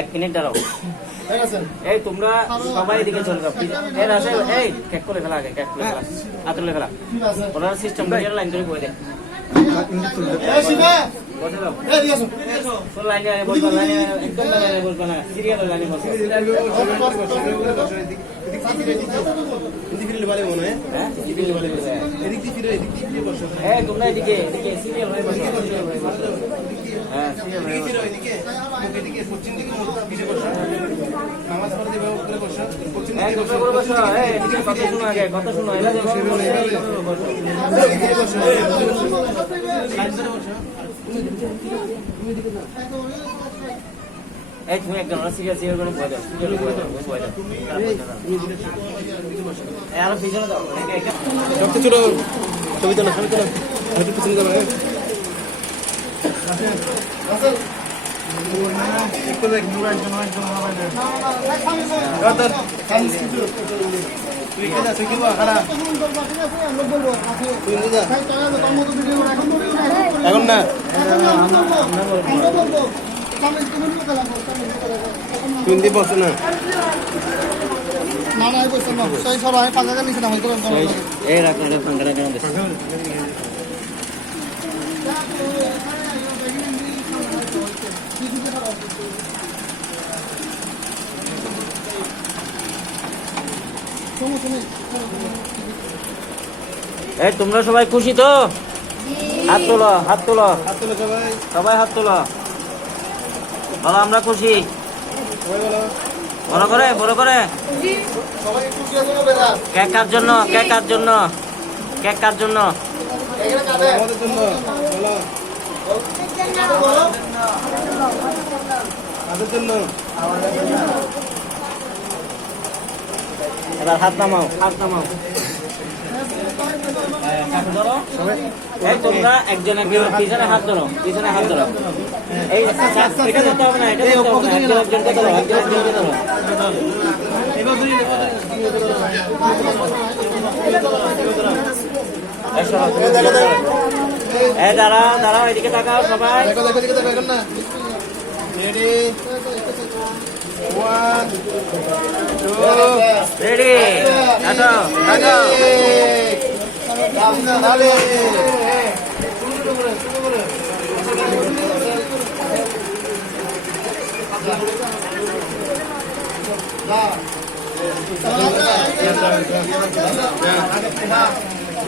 এক মিনিট দাঁড়াও। এই তোমরা সবাই এদিকে চলে যাও। এই রাসেল, এই কেক করে ফেলা, আগে কেক করে ফেলা, আতলে ফেলা। ওনার সিস্টেম ক্লিয়ার লাইন ধরে কই দে। বসে দাও। তোর লাইনে বসবা, লাইনে একদম লাইনে বসবা না, সিরিয়াল লাইনে বসো। হ্যাঁ তোমরা এদিকে এদিকে সিরিয়াল হয়ে বসো, সিরিয়াল হয়ে বসো। হ্যাঁ সিরিয়াল হয়ে বসো। কথা শুনো, আগে কথা শুনো। এই তুমি একদম সিরিয়াল সিরিয়াল করে বসে দাও, সিরিয়াল করে দাও, বসে দাও। আরো পিছনে দাও, সবচেয়ে ছোট ছবি তোলা, ছবি তোলা, হয়তো পিছনে যাবে। এখন না তুমি বসো না। এই রাখুন পাঙ্খাটা কেন দিচ্ছ? এই তোমরা সবাই খুশি তো? হাত তোলো, হাত তোলো, সবাই হাত তোলো। বলো আমরা খুশি। বড় করে, বড় করে। কেক কার জন্য, কেক কার জন্য, কেক কার জন্য? আমাদের জন্য। আমাদের জন্য। এবার হাত নামাও, হাত নামাও। এই তোমরা একজন একজন পিছনে হাত ধরো, পিছনে হাত ধরো। এই এটা ধরতে হবে না, এটা ধরতে হবে না, একজন একজনকে ধরো, একজন একজনকে ধরো। এই দাঁড়াও, দাঁড়াও, এদিকে তাকাও সবাই। দেখো দেখো দেখো দেখো না। রেডি 1 2 রেডি, আসো আসো।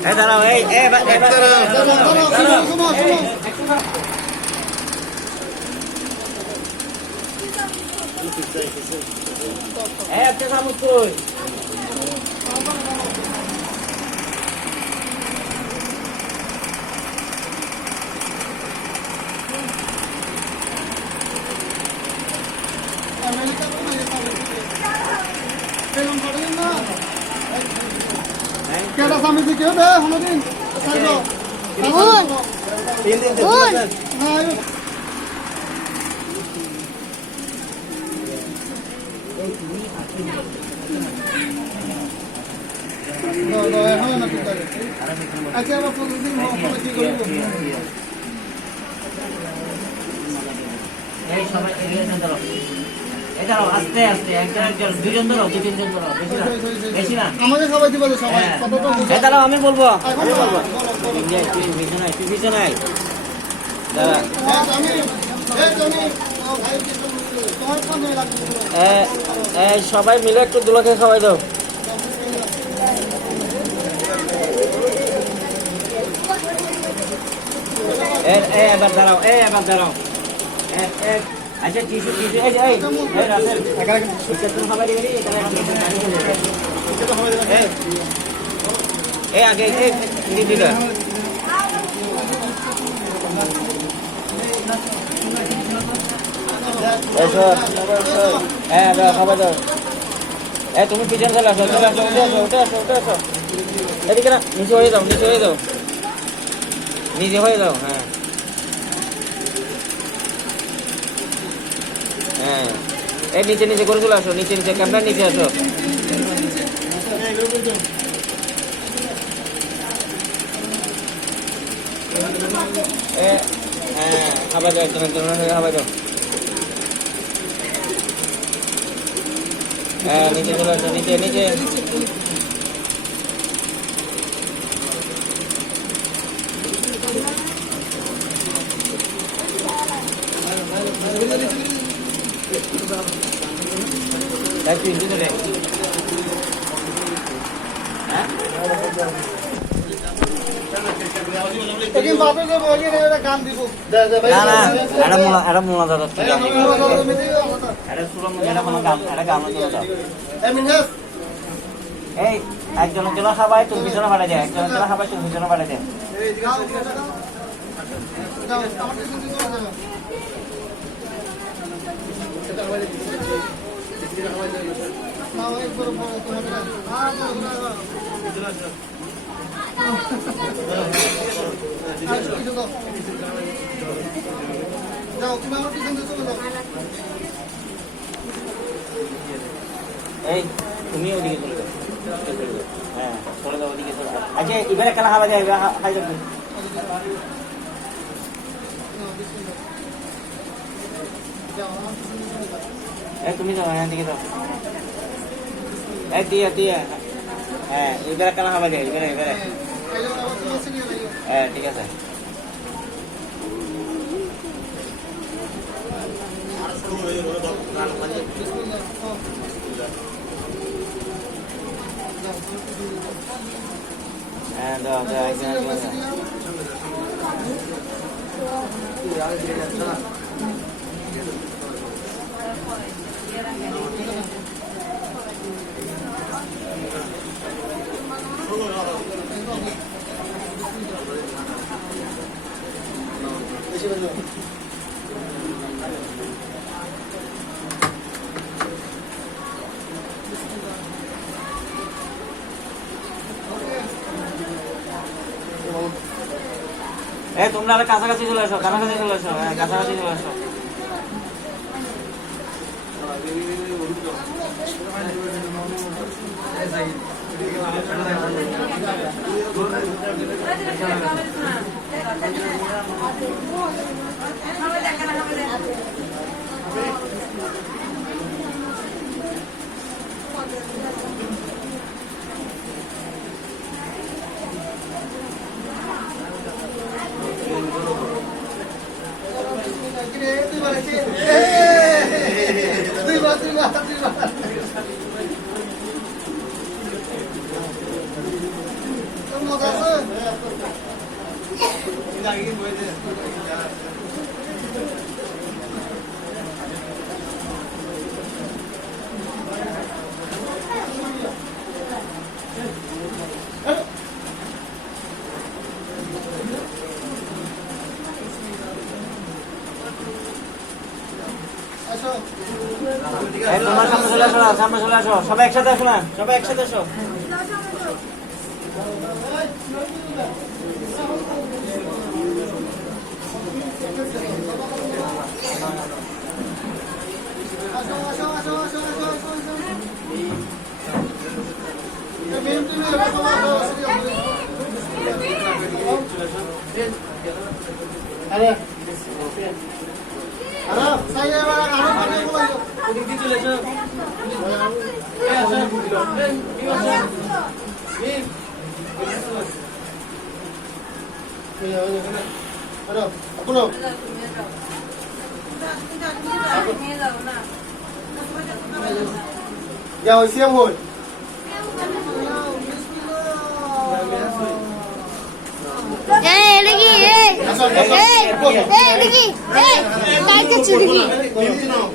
এই দাঁড়াও, এই একটা চামচ কই? কেডা সামনে দিকে দে হলদিন সাইডো তিন দিন আচ্ছা আবার প্রতিদিন কি করব? এই সবাই এগিয়ে ধরো, এই দাঁড়াও, আস্তে আস্তে, একজন একজন, দুইজন ধরো, দুই তিনজন ধরো, বেশি না, বেশি না। আমাদের সবাই দিবে সবাই কতটা এই দাঁড়াও, আমি বলবো, আমি বলবো। তুই পিছনে আয়, তুই পিছনে আয়। দাঁড়া, এই সবাই মিলে একটু দুলাকে খাওয়াই দাও। এবার দাঁড়াও, এবার দাঁড়াও। আচ্ছা টিসু টিসু, এই রাসেল তুমি খাবার দিবি, এই আগে দিদিটা খাবার দাও। তুমি পিছনে চলে আসো, চলে আসো, উঠে আসো, উঠে আসো, উঠে আসো। এদিকে না, নিচে হয়ে যাও, নিচে হয়ে যাও, নিজে হয়ে যাও। হ্যাঁ হ্যাঁ, এই নিচে নিচে করে চলে আসো, নিচে নিচে, ক্যামেরার নিচে আসো। হ্যাঁ হাবাই দাও একজন একজন হাবাই দাও হ্যাঁ নিচে চলে আসো নিচে নিচে একটু ইঞ্জি চলে হ্যাঁ এদিন বাপে যাবো ওই একটা গান দিব দে দে ভাই না না এটা মোলা দাদা এটা সুরম এটা কোনো গান এটা গান দাও মিনহাস এই একজনের জন্য খাবাই তুমি পিছনে পাঠা যায় একজনের জন্য খাবাই তুমি পিছনে পাঠা যায় যাও আমার কিছু দিতে হবে না না ওই করে বড় তো হবে না যাও তুমি আমার পিছন দিয়ে চলে যাও এই তুমি ওদিকে চলে যাও হ্যাঁ চলে যাও ওদিকে চলে যাও আচ্ছা এবারে কেন খাওয়া যায় হাই যাবে এই তুমি যাও হ্যাঁ দিকে যাও এই দিয়ে দিয়ে হ্যাঁ এবারে কেন খাওয়া যায় এবারে এবারে হ্যাঁ ঠিক আছে হ্যাঁ দাও দাও একজন এই তোমরা আরে কাছাকাছি চলে আসো কাছাকাছি চলে আসো হ্যাঁ কাছাকাছি চলে আসো তোমার সামনে চলে আসো সামনে চলে আসো সবাই একসাথে আসো না সবাই একসাথে আসো আরে আরে সাইয়ে বাড়া আরো পানি বলাই ওদিকে চলে এসো এই আসো কি আছে এই আরে আপনো Ya hoy siempre voy. Lagi, lagi, lagi,